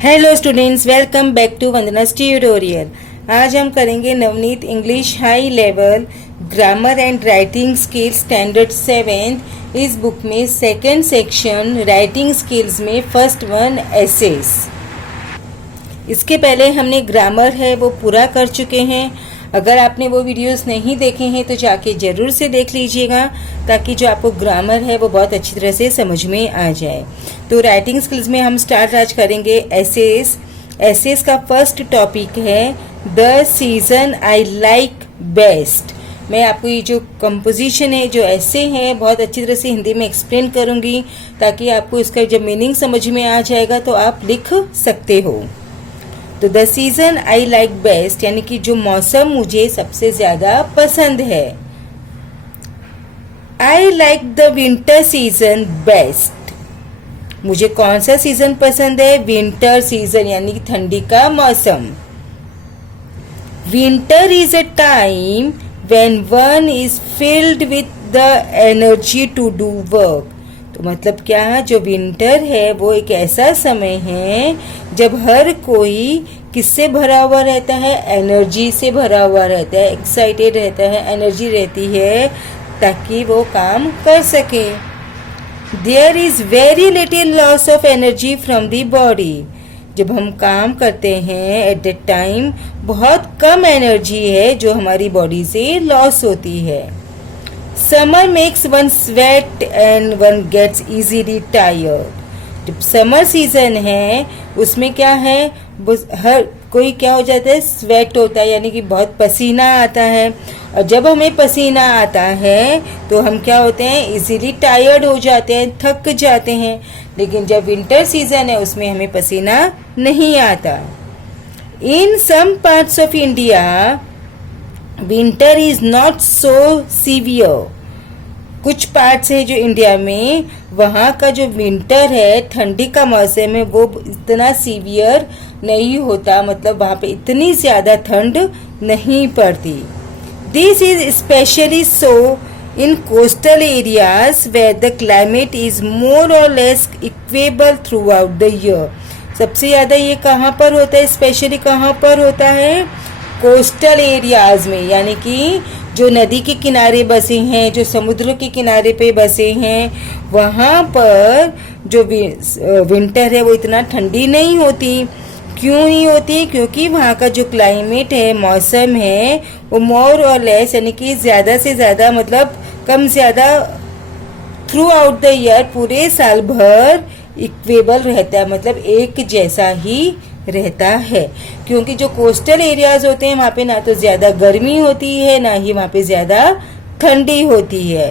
Hello students, welcome back to Vandana's tutorial. आज हम करेंगे Navneet English high level grammar and writing skills standard 7। इस book में सेकंड सेक्शन राइटिंग स्किल्स में first one essays. इसके पहले हमने ग्रामर है वो पूरा कर चुके हैं। अगर आपने वो वीडियोस नहीं देखे हैं तो जाके ज़रूर से देख लीजिएगा, ताकि जो आपको ग्रामर है वो बहुत अच्छी तरह से समझ में आ जाए। तो राइटिंग स्किल्स में हम स्टार्ट आज करेंगे एसेस। एसेस का फर्स्ट टॉपिक है the season I like best. मैं आपको ये जो कंपोजिशन है, जो ऐसे हैं, बहुत अच्छी तरह से हिंदी में एक्सप्लेन करूँगी, ताकि आपको इसका जब मीनिंग समझ में आ जाएगा तो आप लिख सकते हो। तो the season I like best यानी कि जो मौसम मुझे सबसे ज़्यादा पसंद है। I like the winter season best. मुझे कौन सा सीजन पसंद है? विंटर सीजन यानी कि ठंडी का मौसम। Winter is a time when one is filled with the energy to do work. तो मतलब क्या, जो विंटर है वो एक ऐसा समय है जब हर कोई किससे भरा हुआ रहता है? एनर्जी से भरा हुआ रहता है, एक्साइटेड रहता है, एनर्जी रहती है ताकि वो काम कर सके। There is very little loss of energy from the body. जब हम काम करते हैं एट दैट टाइम बहुत कम एनर्जी है जो हमारी बॉडी से लॉस होती है। Summer makes one sweat and one gets easily tired. जब समर सीजन है उसमें क्या है, हर कोई क्या हो जाता है? स्वेट होता है, यानी कि बहुत पसीना आता है। और जब हमें पसीना आता है तो हम क्या होते हैं? इजीली टायर्ड हो जाते हैं, थक जाते हैं। लेकिन जब विंटर सीजन है उसमें हमें पसीना नहीं आता। In some parts of India winter is not so severe. कुछ पार्ट्स है जो इंडिया में, वहाँ का जो विंटर है, ठंडी का मौसम है, वो इतना सीवियर नहीं होता, मतलब वहाँ पे इतनी ज़्यादा ठंड नहीं पड़ती। This is specially so in coastal areas where the climate is more और less equable throughout the year. सबसे ज़्यादा ये कहाँ पर होता है? स्पेशली कहाँ पर होता है? कोस्टल एरियाज में, यानी कि जो नदी के किनारे बसे हैं, जो समुद्र के किनारे पे बसे हैं, वहाँ पर जो विंटर है वो इतना ठंडी नहीं होती। क्यों नहीं होती? क्योंकि वहाँ का जो क्लाइमेट है, मौसम है, वो मोर और लेस यानी कि ज़्यादा से ज़्यादा, मतलब कम ज़्यादा थ्रू आउट द ईयर, पूरे साल भर इक्वेबल रहता है, मतलब एक जैसा ही रहता है। क्योंकि जो कोस्टल एरियाज होते हैं वहाँ पे ना तो ज़्यादा गर्मी होती है, ना ही वहाँ पे ज़्यादा ठंडी होती है।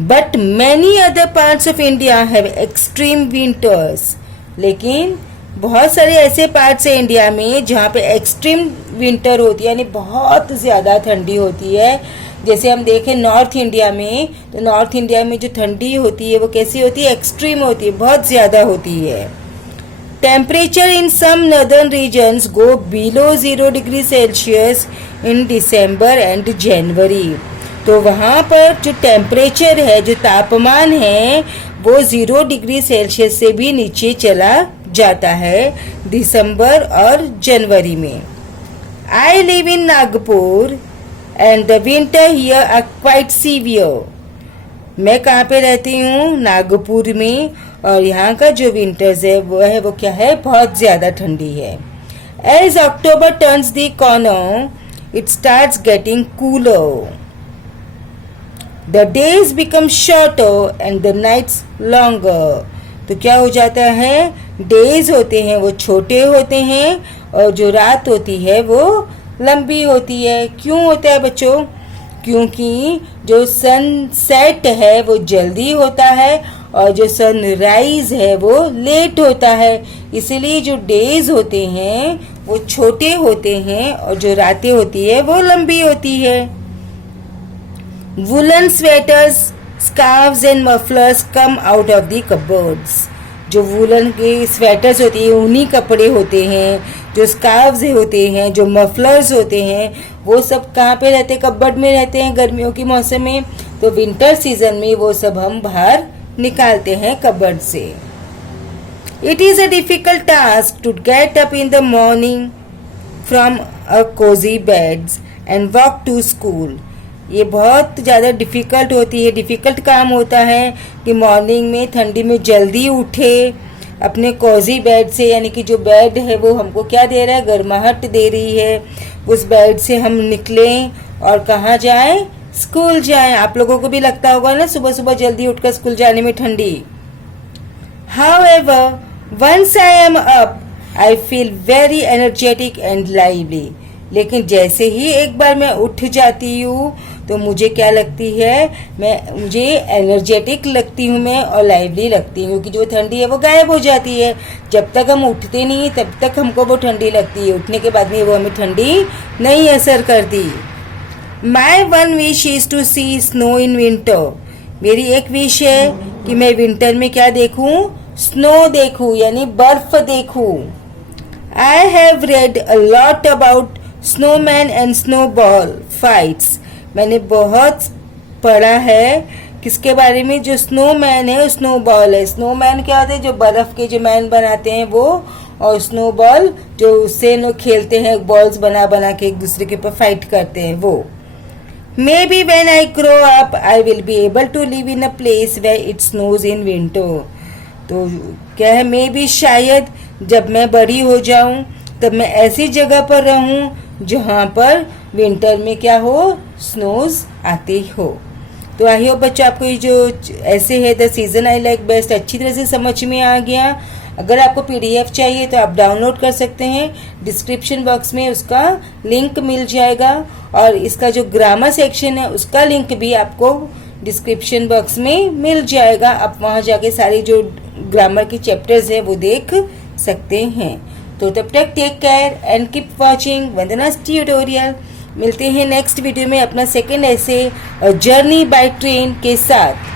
But many other parts of India have extreme winters. लेकिन बहुत सारे ऐसे पार्ट्स हैं इंडिया में जहाँ पे एक्सट्रीम विंटर होती है, यानी बहुत ज़्यादा ठंडी होती है। जैसे हम देखें नॉर्थ इंडिया में, तो नॉर्थ इंडिया में जो ठंडी होती है वो कैसी होती है? एक्सट्रीम होती है, बहुत ज़्यादा होती है। Temperature in some northern regions go below 0 degree Celsius in December and January। तो वहाँ पर जो टेम्परेचर है, जो तापमान है, वो 0 डिग्री सेल्सियस से भी नीचे चला जाता है दिसंबर और जनवरी में। I live in Nagpur and the winter here are quite severe। मैं कहाँ पे रहती हूँ? नागपुर में। और यहाँ का जो विंटर्स है वो क्या है? बहुत ज़्यादा ठंडी है। As October turns the corner it starts getting cooler. The days become shorter and the nights longer. तो क्या हो जाता है? डेज होते हैं वो छोटे होते हैं और जो रात होती है वो लंबी होती है। क्यों होता है बच्चों? क्योंकि जो सनसेट है वो जल्दी होता है और जो सनराइज है वो लेट होता है। इसीलिए जो डेज होते हैं वो छोटे होते हैं और जो रातें होती है वो लंबी होती है। Woollen sweaters, scarves and mufflers come out of the cupboards. जो वुलन के स्वेटर्स होती है, ऊनी कपड़े होते हैं, जो स्कार्व्स होते हैं, जो मफलर्स होते हैं, वो सब कहाँ पे रहते हैं? कबर्ड में रहते हैं गर्मियों के मौसम में। तो विंटर सीजन में वो सब हम बाहर निकालते हैं कबर्ड से। It is a difficult task to get up in the morning from a cozy beds and walk to school. ये बहुत ज़्यादा डिफ़िकल्ट होती है, डिफ़िकल्ट काम होता है कि मॉर्निंग में ठंडी में जल्दी उठे अपने कोजी बेड से, यानी कि जो बेड है वो हमको क्या दे रहा है, गर्माहट दे रही है। उस बेड से हम निकलें और कहाँ जाएं, स्कूल जाएं। आप लोगों को भी लगता होगा ना सुबह सुबह जल्दी उठकर स्कूल जाने में ठंडी। However, once I am up, I feel very energetic and lively. लेकिन जैसे ही एक बार मैं उठ जाती हूँ तो मुझे क्या लगती है, मुझे एनर्जेटिक लगती हूँ मैं और लाइवली लगती हूँ, क्योंकि जो ठंडी है वो गायब हो जाती है। जब तक हम उठते नहीं तब तक हमको वो ठंडी लगती है, उठने के बाद में वो हमें ठंडी नहीं असर करती। My one wish is to see snow in winter. मेरी एक विश है कि मैं विंटर में क्या देखूँ, स्नो देखूँ, यानी बर्फ देखूँ। I have read a lot about snowman and snowball fights. मैंने बहुत पढ़ा है किसके बारे में, जो स्नोमैन है स्नोबॉल है। स्नोमैन क्या होते हैं, जो बर्फ के जो मैन बनाते हैं वो, और स्नोबॉल जो उससे लोग खेलते हैं, बॉल्स बना बना के एक दूसरे के ऊपर फाइट करते हैं वो। Maybe when I grow up I will be able to live in a place where it snows in winter. तो क्या है, मे बी शायद जब मैं बड़ी हो जाऊं तब मैं ऐसी जगह पर रहूं जहां पर विंटर में क्या हो, स्नोज आते हो। तो आई होप बच्चों आपको ये जो ऐसे है the season I like best अच्छी तरह से समझ में आ गया। अगर आपको PDF चाहिए तो आप डाउनलोड कर सकते हैं, डिस्क्रिप्शन बॉक्स में उसका लिंक मिल जाएगा, और इसका जो ग्रामर सेक्शन है उसका लिंक भी आपको डिस्क्रिप्शन बॉक्स में मिल जाएगा। आप वहाँ जाके सारी जो ग्रामर की चैप्टर्स है वो देख सकते हैं। तो तब तक take care and keep watching Vandana's tutorial. मिलते हैं नेक्स्ट वीडियो में अपना सेकंड ऐसे जर्नी बाय ट्रेन के साथ।